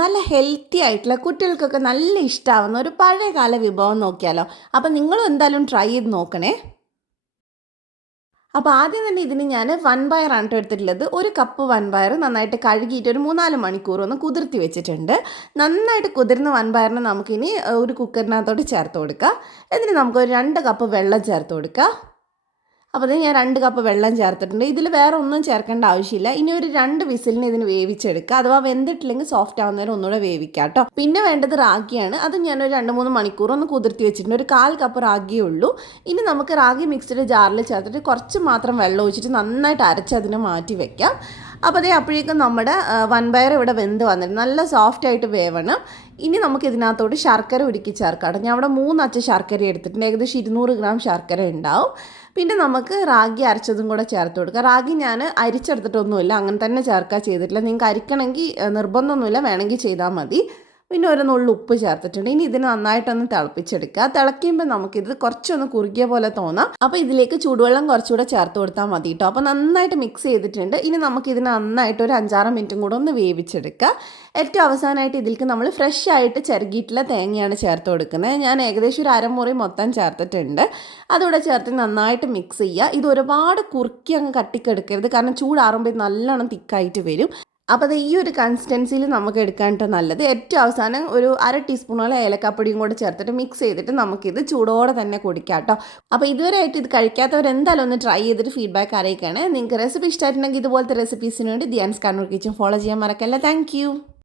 നല്ല ഹെൽത്തി ആയിട്ടുള്ള കുട്ടികൾക്കൊക്കെ നല്ല ഇഷ്ടമാവുന്ന ഒരു പഴയകാല വിഭവം നോക്കിയാലോ. അപ്പം നിങ്ങളും എന്തായാലും ട്രൈ ചെയ്ത് നോക്കണേ. അപ്പോൾ ആദ്യം തന്നെ ഇതിന് ഞാൻ വൻപയറാണ് കേട്ടോ എടുത്തിട്ടുള്ളത്. ഒരു കപ്പ് വൻപയർ നന്നായിട്ട് കഴുകിയിട്ട് ഒരു 3-4 മണിക്കൂർ ഒന്ന് കുതിർത്തി വെച്ചിട്ടുണ്ട്. നന്നായിട്ട് കുതിർന്ന വൻപയറിനെ നമുക്കിനി ഒരു കുക്കറിനകത്തോട്ട് ചേർത്ത് കൊടുക്കാം. എന്നിട്ട് നമുക്കൊരു 2 കപ്പ് വെള്ളം ചേർത്ത് കൊടുക്കാം. അപ്പോൾ അത് ഞാൻ 2 കപ്പ് വെള്ളം ചേർത്തിട്ടുണ്ട്. ഇതിൽ വേറെ ഒന്നും ചേർക്കേണ്ട ആവശ്യമില്ല. ഇനി ഒരു 2 വിസിലിന് ഇതിന് വേവിച്ചെടുക്കുക. അഥവാ വെന്തിട്ടില്ലെങ്കിൽ സോഫ്റ്റ് ആവുന്നേരം ഒന്നുകൂടെ വേവിക്കുക കേട്ടോ. പിന്നെ വേണ്ടത് റാഗിയാണ്. അത് ഞാനൊരു 2-3 മണിക്കൂർ ഒന്ന് കുതിർത്തി വെച്ചിട്ടുണ്ട്. ഒരു 1/4 കപ്പ് റാഗിയേ ഉള്ളൂ. ഇനി നമുക്ക് റാഗി മിക്സിയുടെ ജാറിൽ ചേർത്തിട്ട് കുറച്ച് മാത്രം വെള്ളം ഒഴിച്ചിട്ട് നന്നായിട്ട് അരച്ച് അതിനെ മാറ്റി വെക്കാം. അപ്പോൾ അതേ അപ്പോഴേക്കും നമ്മുടെ വൻപയർ ഇവിടെ വെന്ത് വന്നിട്ട് നല്ല സോഫ്റ്റ് ആയിട്ട് വേവണം. ഇനി നമുക്ക് ഇതിനകത്തോട്ട് ശർക്കര ഉരുക്കി ചേർക്കാം. ഞാൻ ഇവിടെ 3 അച്ച ശർക്കര എടുത്തിട്ടുണ്ട്. ഏകദേശം 200 ഗ്രാം ശർക്കര ഉണ്ടാവും. പിന്നെ നമുക്ക് റാഗി അരച്ചതും കൂടെ ചേർത്ത് കൊടുക്കുക. റാഗി ഞാൻ അരിച്ചെടുത്തിട്ടൊന്നുമില്ല, അങ്ങനെ തന്നെ ചേർക്കുക ചെയ്തിട്ടില്ല. നിങ്ങൾക്ക് അരിക്കണമെങ്കിൽ നിർബന്ധമൊന്നുമില്ല, വേണമെങ്കിൽ ചെയ്താൽ മതി. പിന്നെ ഒരു നുള്ളു ഉപ്പ് ചേർത്തിട്ടുണ്ട്. ഇനി ഇതിന് നന്നായിട്ടൊന്ന് തിളപ്പിച്ചെടുക്കുക. തിളയ്ക്കുമ്പോൾ നമുക്കിത് കുറച്ചൊന്ന് കുറുകിയ പോലെ തോന്നാം. അപ്പോൾ ഇതിലേക്ക് ചൂടുവെള്ളം കുറച്ചുകൂടെ ചേർത്ത് കൊടുത്താൽ മതി കേട്ടോ. അപ്പോൾ നന്നായിട്ട് മിക്സ് ചെയ്തിട്ടുണ്ട്. ഇനി നമുക്കിതിന് നന്നായിട്ട് ഒരു 5-6 മിനിറ്റും കൂടെ ഒന്ന് വേവിച്ചെടുക്കുക. ഏറ്റവും അവസാനമായിട്ട് ഇതിലേക്ക് നമ്മൾ ഫ്രഷ് ആയിട്ട് ചിരകിയിട്ടുള്ള തേങ്ങയാണ് ചേർത്ത് കൊടുക്കുന്നത്. ഞാൻ ഏകദേശം ഒരു അരമുറി മൊത്തം ചേർത്തിട്ടുണ്ട്. അതുകൂടെ ചേർത്ത് നന്നായിട്ട് മിക്സ് ചെയ്യുക. ഇത് ഒരുപാട് കുറുക്കി അങ്ങ് കട്ടിക്കെടുക്കരുത്, കാരണം ചൂടാറുമ്പോൾ നല്ലോണം തിക്കായിട്ട് വരും. അപ്പോൾ അത് ഈ ഒരു കൺസിസ്റ്റൻസിയിൽ നമുക്ക് എടുക്കാനായിട്ട് നല്ലത്. ഏറ്റവും അവസാനം ഒരു 1/2 ടീസ്പൂണോളം ഏലക്കാപ്പൊടിയും കൂടെ ചേർത്തിട്ട് മിക്സ് ചെയ്തിട്ട് നമുക്കിത് ചൂടോടെ തന്നെ കുടിക്കാം കേട്ടോ. അപ്പോൾ ഇതുവരെയായിട്ട് ഇത് കഴിക്കാത്തവർ എന്തായാലും ഒന്ന് ട്രൈ ചെയ്തിട്ട് ഫീഡ്ബാക്ക് അറിയിക്കുകയാണ്. നിങ്ങൾക്ക് റെസിപ്പി ഇഷ്ടമായിട്ടുണ്ടെങ്കിൽ ഇതുപോലത്തെ റെസിപ്പീസിന് വേണ്ടി ധ്യാൻസ് കണ്ണൂർ കിച്ചൻ ഫോളോ ചെയ്യാൻ മറക്കല്ല. താങ്ക്